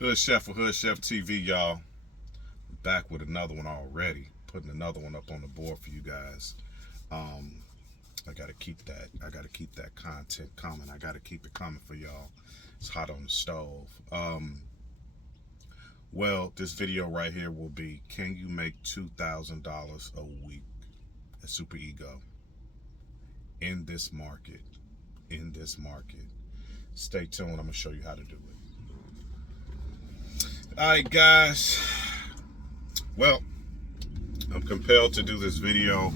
Hood Chef or Hood Chef TV, y'all. Back with another one already. Putting another one up on the board for you guys. Um, I gotta keep that. I gotta keep that content coming. I gotta keep it coming for y'all. It's hot on the stove. Well, this video right here will be: can you make $2,000 a week at SuperEgo in this market? In this market. Stay tuned. I'm gonna show you how to do it. All right, guys. Well, I'm compelled to do this video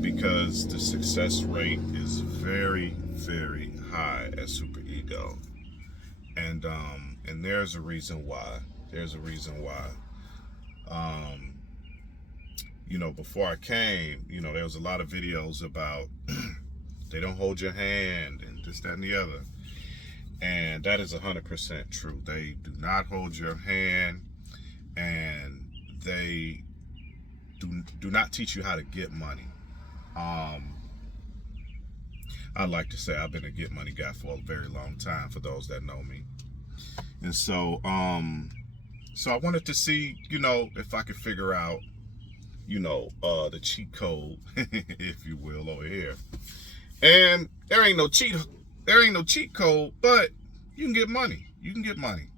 because the success rate is very, very high at SuperEgo, and there's a reason why. There's a reason why. Before I came, there was a lot of videos about they don't hold your hand and this, that, and the other. And that is 100% true. They do not hold your hand, and they do not teach you how to get money. I like to say I've been a get money guy for a very long time, for those that know me. And so I wanted to see, if I could figure out, the cheat code, if you will, over here. And there ain't no cheat code, but you can get money. You can get money.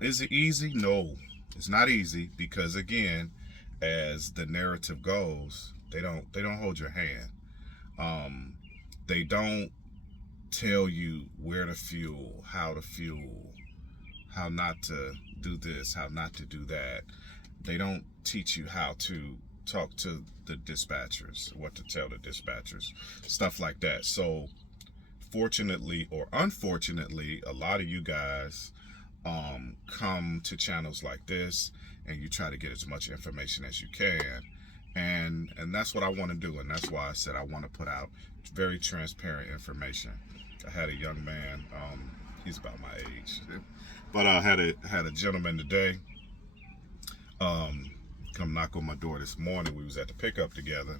Is it easy? No, it's not easy, because again, as the narrative goes, they don't hold your hand. They don't tell you where to fuel, how not to do this, how not to do that. They don't teach you how to talk to the dispatchers, what to tell the dispatchers, stuff like that. So fortunately or unfortunately, a lot of you guys come to channels like this and you try to get as much information as you can, and that's what I want to do, and that's why I said I want to put out very transparent information. I had a young man, he's about my age, but I had a gentleman today come knock on my door this morning. We was at the pickup together,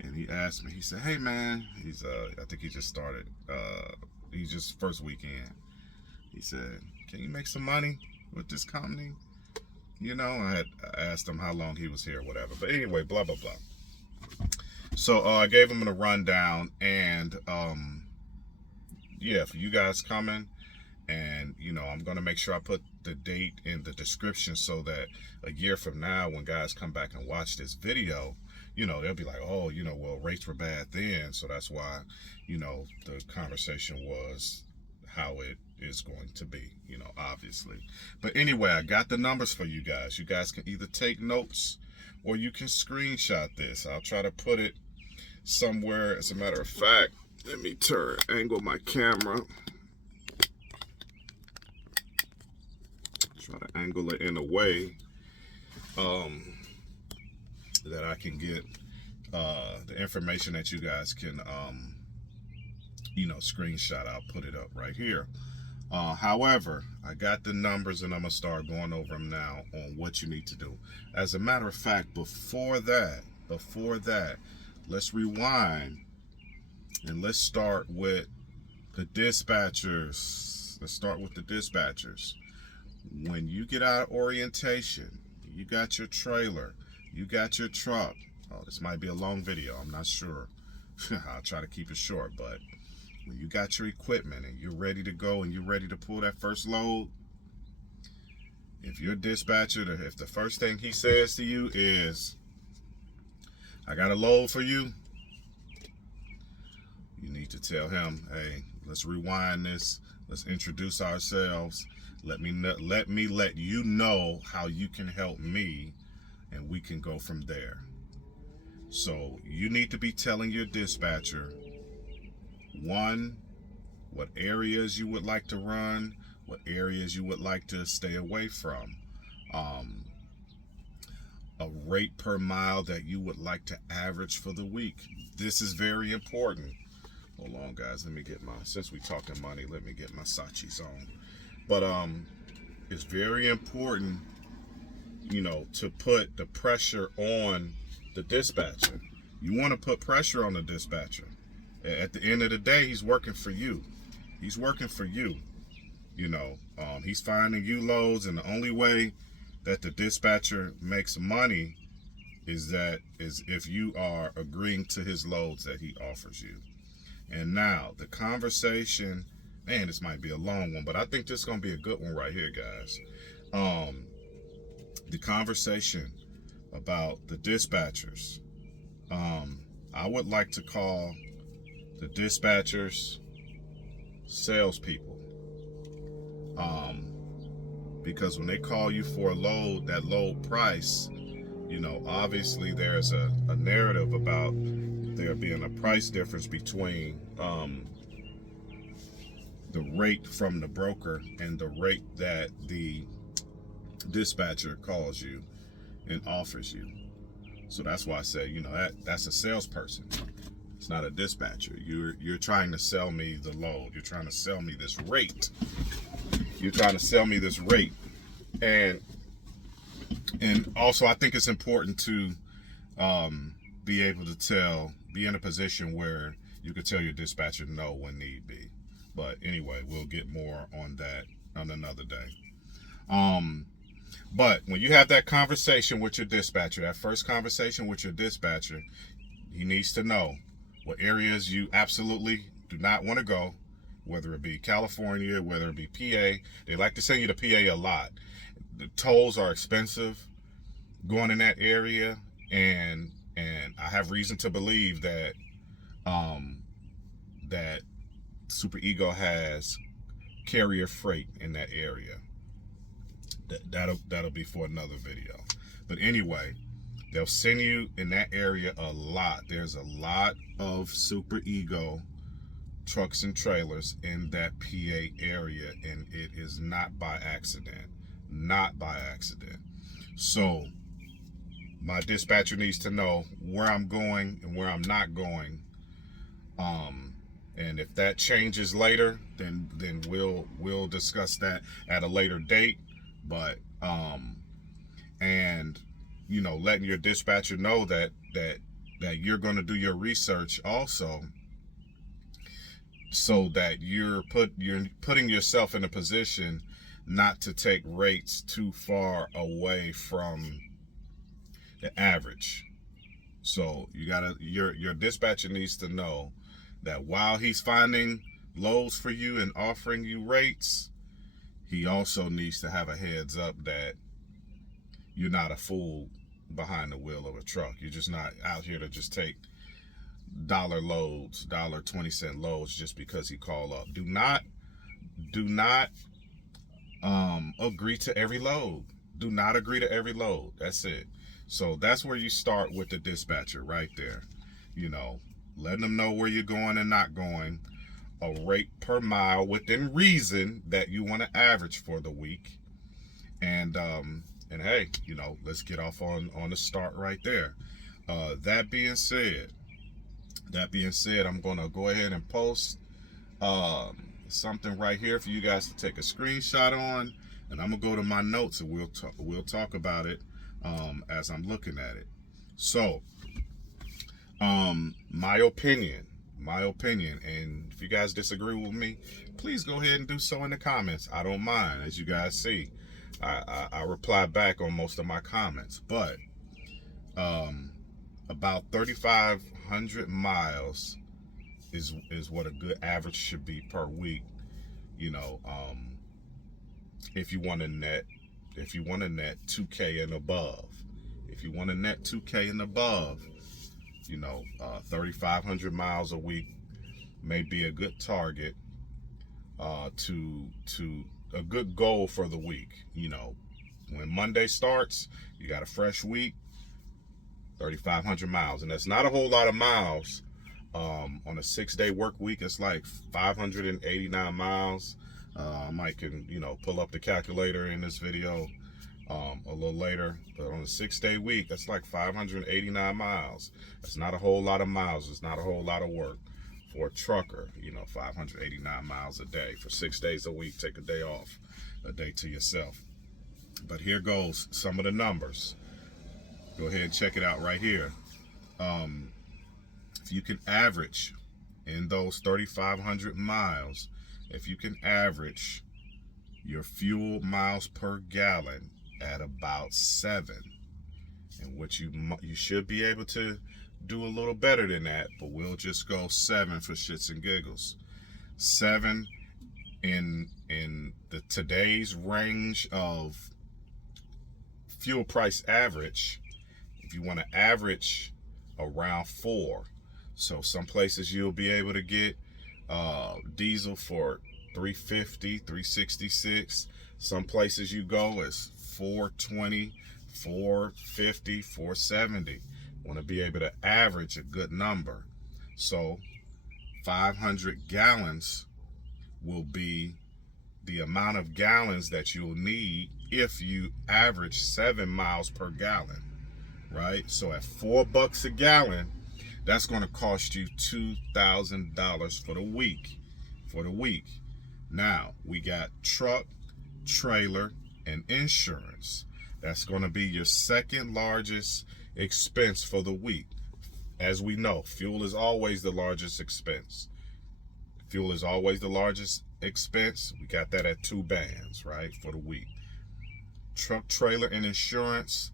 and he asked me, he said, hey man, I think he just started, he's just first weekend. He said, can you make some money with this company? I asked him how long he was here, whatever. But anyway, blah, blah, blah. So I gave him a rundown, and yeah, for you guys coming, and I'm going to make sure I put the date in the description so that a year from now, when guys come back and watch this video, they'll be like, oh, well, rates were bad then, so that's why, the conversation was how it is going to be, obviously. But anyway, I got the numbers for you guys. You guys can either take notes or you can screenshot this. I'll try to put it somewhere. As a matter of fact, let me angle my camera. Try to angle it in a way that I can get the information that you guys can screenshot. I'll put it up right here. However, I got the numbers, and I'm gonna start going over them now on what you need to do. As a matter of fact, before that, let's rewind and let's start with the dispatchers. When you get out of orientation, you got your trailer, you got your truck. Oh, this might be a long video, I'm not sure. I'll try to keep it short, but when you got your equipment and you're ready to go and you're ready to pull that first load, if your dispatcher, if the first thing he says to you is, I got a load for you, you need to tell him, hey, let's rewind this, let's introduce ourselves, let me let you know how you can help me, and we can go from there. So you need to be telling your dispatcher, one, what areas you would like to run, what areas you would like to stay away from, a rate per mile that you would like to average for the week. This is very important. Hold on, guys, let me get since we talking money, let me get my Sachis on. But it's very important, to put the pressure on the dispatcher. You want to put pressure on the dispatcher. At the end of the day, he's working for you. He's working for you. You know, he's finding you loads, and the only way that the dispatcher makes money is if you are agreeing to his loads that he offers you. And now the conversation, man, this might be a long one, but I think this is gonna be a good one right here, guys. The conversation about the dispatchers. I would like to call the dispatchers salespeople. Because when they call you for a load, that load price, you know, obviously there's a narrative about there being a price difference between the rate from the broker and the rate that the dispatcher calls you and offers you. So that's why I say, you know, that's a salesperson. It's not a dispatcher. You're trying to sell me the load. You're trying to sell me this rate. You're trying to sell me this rate. And also I think it's important to be able to be in a position where you can tell your dispatcher no when need be. But anyway, we'll get more on that on another day. But when you have that conversation with your dispatcher, that first conversation with your dispatcher, he needs to know what areas you absolutely do not want to go, whether it be California, whether it be PA. They like to send you to PA a lot. The tolls are expensive going in that area, and I have reason to believe that that SuperEgo has carrier freight in that area. That'll be for another video. But anyway, they'll send you in that area a lot. There's a lot of SuperEgo trucks and trailers in that PA area, and it is not by accident. Not by accident. So my dispatcher needs to know where I'm going and where I'm not going. And if that changes later, then we'll discuss that at a later date. But and you know, letting your dispatcher know that you're going to do your research also, so that you're putting yourself in a position not to take rates too far away from the average. So your dispatcher needs to know that while he's finding loads for you and offering you rates, he also needs to have a heads up that you're not a fool behind the wheel of a truck. You're just not out here to just take dollar loads, $1.20 loads just because he called up. Do not agree to every load. Do not agree to every load. That's it. So that's where you start with the dispatcher right there. You know, letting them know where you're going and not going, a rate per mile within reason that you want to average for the week. And hey, you know, let's get off on the start right there. That being said, I'm gonna go ahead and post something right here for you guys to take a screenshot on, and I'm gonna go to my notes and we'll talk about it as I'm looking at it. So my opinion, and if you guys disagree with me, please go ahead and do so in the comments. I don't mind. As you guys see, I reply back on most of my comments. But about 3,500 miles is what a good average should be per week. You know, if you want to net 2K and above, you know, 3,500 miles a week may be a good target to a good goal for the week. You know, when Monday starts, you got a fresh week, 3,500 miles, and that's not a whole lot of miles. On a 6-day work week, it's like 589 miles. I might can, you know, pull up the calculator in this video a little later, but on a 6-day week, that's like 589 miles. That's not a whole lot of miles. It's not a whole lot of work for a trucker. You know, 589 miles a day for 6 days a week. Take a day off, a day to yourself. But here goes some of the numbers. Go ahead and check it out right here. If you can average in those 3,500 miles, if you can average your fuel miles per gallon at about 7, in which you should be able to do a little better than that, but we'll just go 7 for shits and giggles. 7 in the today's range of fuel price average. If you want to average around 4, so some places you'll be able to get diesel for 350, 366. Some places you go is 420, 450, 470. Want to be able to average a good number. So 500 gallons will be the amount of gallons that you'll need if you average 7 miles per gallon, right? So at $4 a gallon, that's going to cost you $2,000 for the week. Now, we got truck, trailer, and insurance. That's going to be your second largest expense for the week. As we know, fuel is always the largest expense. We got that at 2 bands, right, for the week. Truck, trailer, and insurance,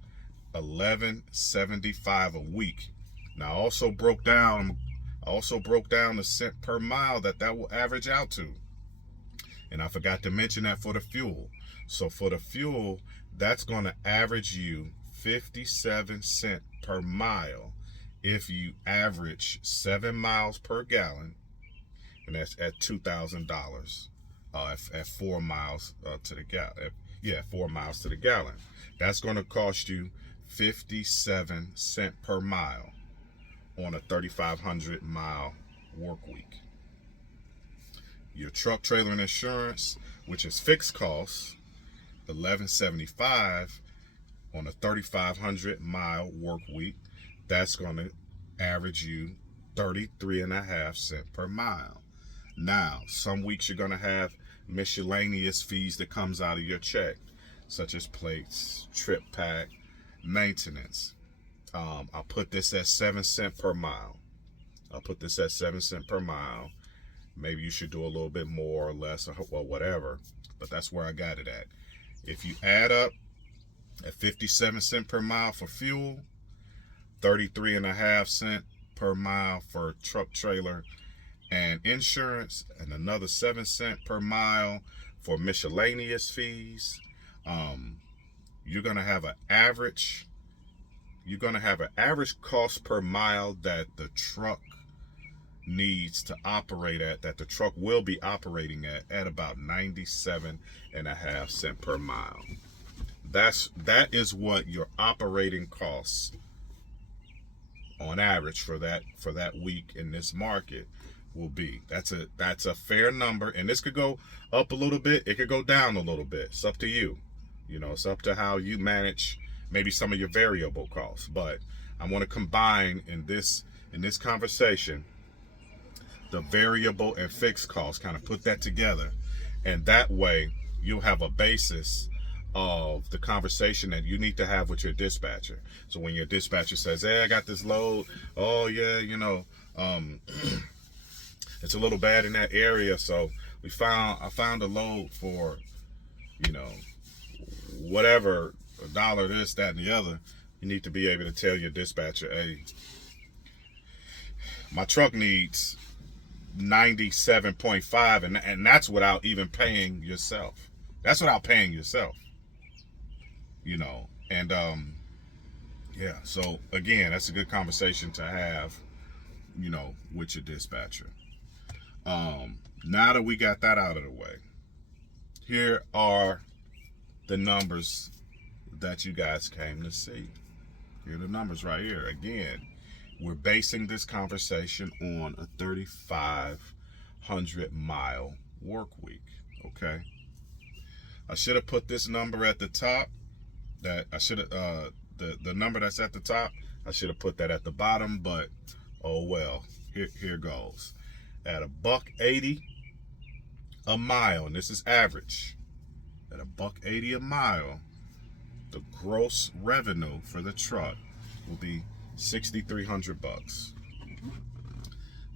$11.75 a week. Now, I also broke down the cent per mile that will average out to. And I forgot to mention that for the fuel. So for the fuel, that's going to average you 57 cents per mile if you average 7 miles per gallon, and that's at $2,000 at 4 miles to the gallon. 4 miles to the gallon. That's going to cost you 57 cents per mile on a 3,500 mile work week. Your truck, trailer, and insurance, which is fixed costs, $11.75 on a 3,500 mile work week. That's going to average you 33.5 cents per mile. Now, some weeks you're going to have miscellaneous fees that comes out of your check, such as plates, trip pack, maintenance. I'll put this at 7 cents per mile. Maybe you should do a little bit more or less, or whatever, but that's where I got it at. If you add up at 57 cents per mile for fuel, 33.5 cents per mile for truck, trailer, and insurance, and another 7 cents per mile for miscellaneous fees, you're gonna have an average cost per mile that the truck needs to operate at, that the truck will be operating at about 97.5 cents per mile. That is what your operating costs on average for that week in this market will be. That's a fair number, and this could go up a little bit, it could go down a little bit. It's up to you. It's up to how you manage maybe some of your variable costs. But I want to combine in this conversation the variable and fixed costs, kind of put that together, and that way you'll have a basis of the conversation that you need to have with your dispatcher. So when your dispatcher says, "Hey, I got this load. Oh yeah, it's a little bad in that area, so I found a load for, whatever, $1, this, that, and the other." You need to be able to tell your dispatcher, "Hey, my truck needs 97.5, and that's without even paying yourself. That's without paying yourself. And so again, that's a good conversation to have, with your dispatcher. Now that we got that out of the way, here are the numbers that you guys came to see. Here are the numbers right here. Again, we're basing this conversation on a 3,500 mile work week. Okay. I should have put this number at the top. The number that's at the top, I should have put that at the bottom, but oh well. Here goes. At $1.80 a mile, and this is average. At $1.80 a mile, the gross revenue for the truck will be $6,300.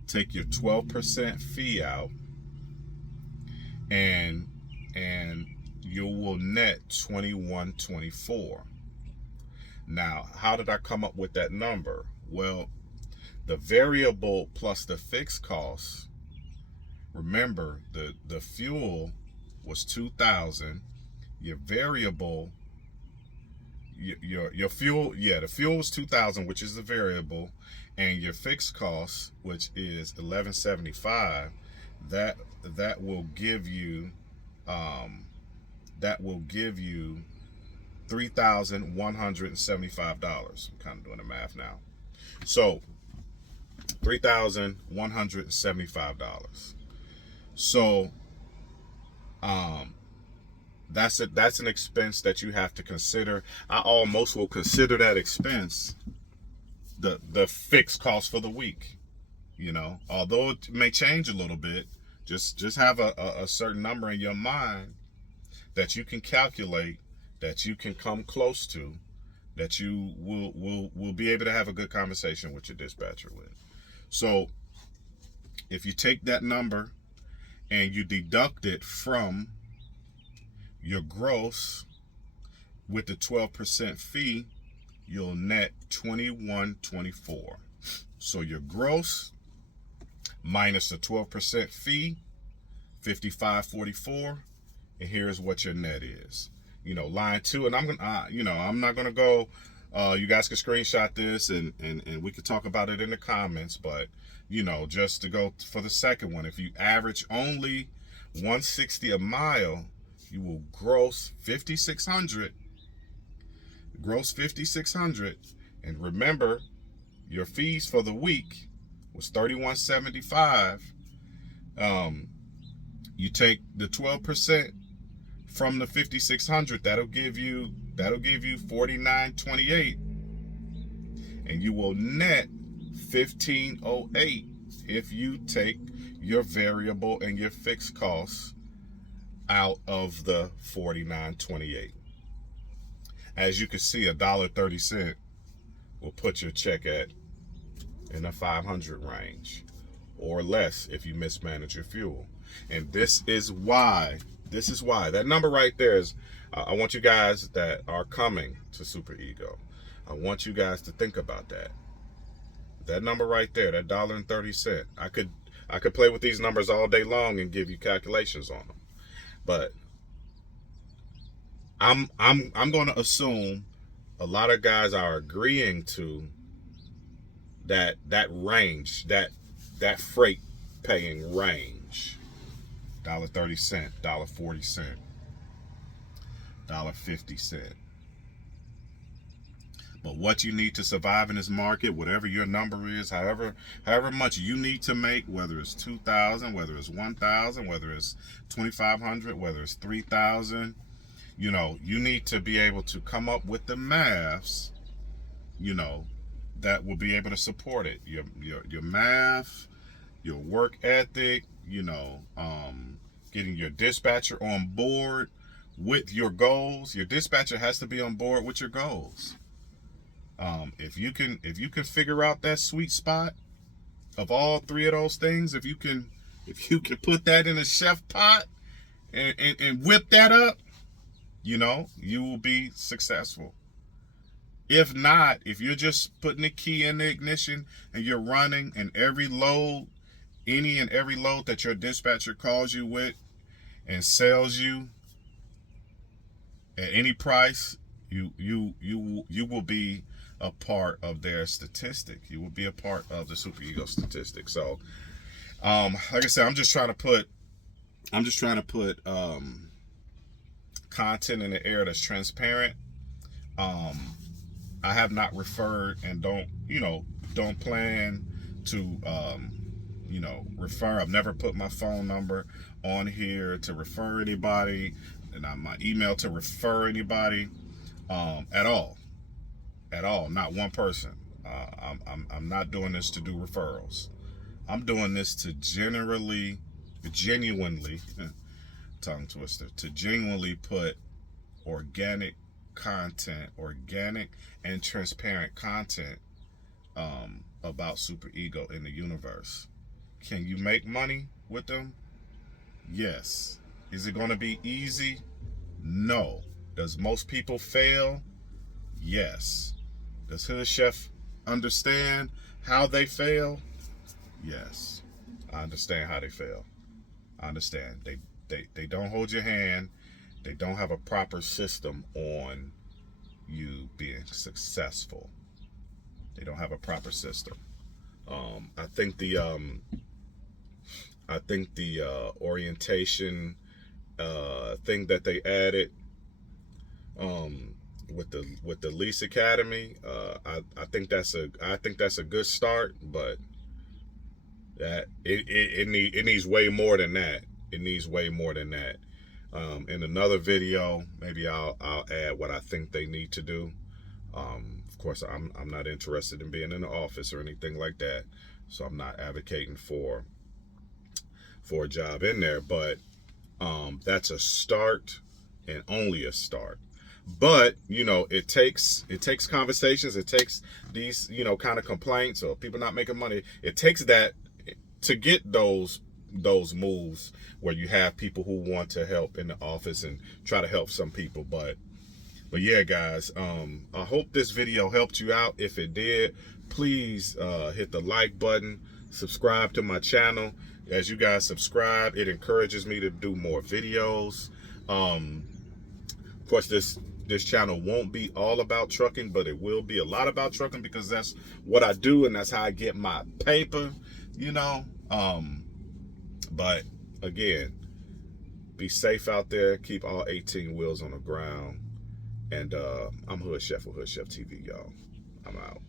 Take your 12% fee out, and you will net 21.24. Now, how did I come up with that number? Well, the variable plus the fixed costs. Remember, the fuel was 2,000. Your variable, your fuel, the fuel was 2,000, which is the variable, and your fixed cost, which is 1175. That will give you $3,175. I'm kind of doing the math now. So $3,175. So that's an expense that you have to consider. I almost will consider that expense the fixed cost for the week. Although it may change a little bit, just have a certain number in your mind that you can calculate, that you can come close to, that you will be able to have a good conversation with your dispatcher with. So if you take that number and you deduct it from your gross with the 12% fee, you'll net 21.24. So your gross minus the 12% fee, 55.44, and here's what your net is. Line 2, and I'm not gonna go. You guys can screenshot this and we could talk about it in the comments. But just to go for the second one, if you average only 160 a mile, you will gross 5,600. Gross 5,600, and remember, your fees for the week was 31.75. You take the 12% from the 5,600, that'll give you 49.28, and you will net 15.08 if you take your variable and your fixed costs out of the 49.28. As you can see, $1.30 will put your check in the 500 range or less if you mismanage your fuel. And this is why that number right there is, I want you guys that are coming to SuperEgo, I want you guys to think about that. That number right there, that $1.30. I could play with these numbers all day long and give you calculations on them. But I'm going to assume a lot of guys are agreeing to that range, that freight paying range. $1.30, $1.40, $1.50. But what you need to survive in this market, whatever your number is, however much you need to make, whether it's 2,000, whether it's 1,000, whether it's 2,500, whether it's 3,000, you need to be able to come up with the maths, that will be able to support it. Your math, your work ethic, getting your dispatcher on board with your goals. Your dispatcher has to be on board with your goals. If you can figure out that sweet spot of all three of those things, if you can put that in a chef pot and whip that up, you will be successful. If not, if you're just putting the key in the ignition and you're running, and every load, any and every load that your dispatcher calls you with and sells you at any price, you will be a part of their statistic. You will be a part of the SuperEgo statistic. So, like I said, I'm just trying to put content in the air that's transparent. I have not referred and don't plan to refer. I've never put my phone number on here to refer anybody, and my email to refer anybody at all. Not one person. I'm not doing this to do referrals. I'm doing this to genuinely tongue twister, to genuinely put organic content, organic and transparent content about SuperEgo in the universe. Can you make money with them? Yes. Is it going to be easy? No. Does most people fail? Yes. Does Hood Chef understand how they fail? Yes. I understand how they fail. I understand. They don't hold your hand. They don't have a proper system on you being successful. They don't have a proper system. I think the orientation thing that they added with the Lease Academy, I think that's a good start, but that it needs way more than that. It needs way more than that. In another video, maybe I'll add what I think they need to do. Of course, I'm not interested in being in the office or anything like that, so I'm not advocating for a job in there. But that's a start and only a start. But it takes conversations. It takes these kind of complaints or people not making money. It takes that to get those moves where you have people who want to help in the office and try to help some people. But yeah, guys, I hope this video helped you out. If it did, please hit the like button, subscribe to my channel. As you guys subscribe, it encourages me to do more videos. Of course, this channel won't be all about trucking, but it will be a lot about trucking because that's what I do and that's how I get my paper, But again, be safe out there. Keep all 18 wheels on the ground. And I'm Hood Chef with Hood Chef TV, y'all. I'm out.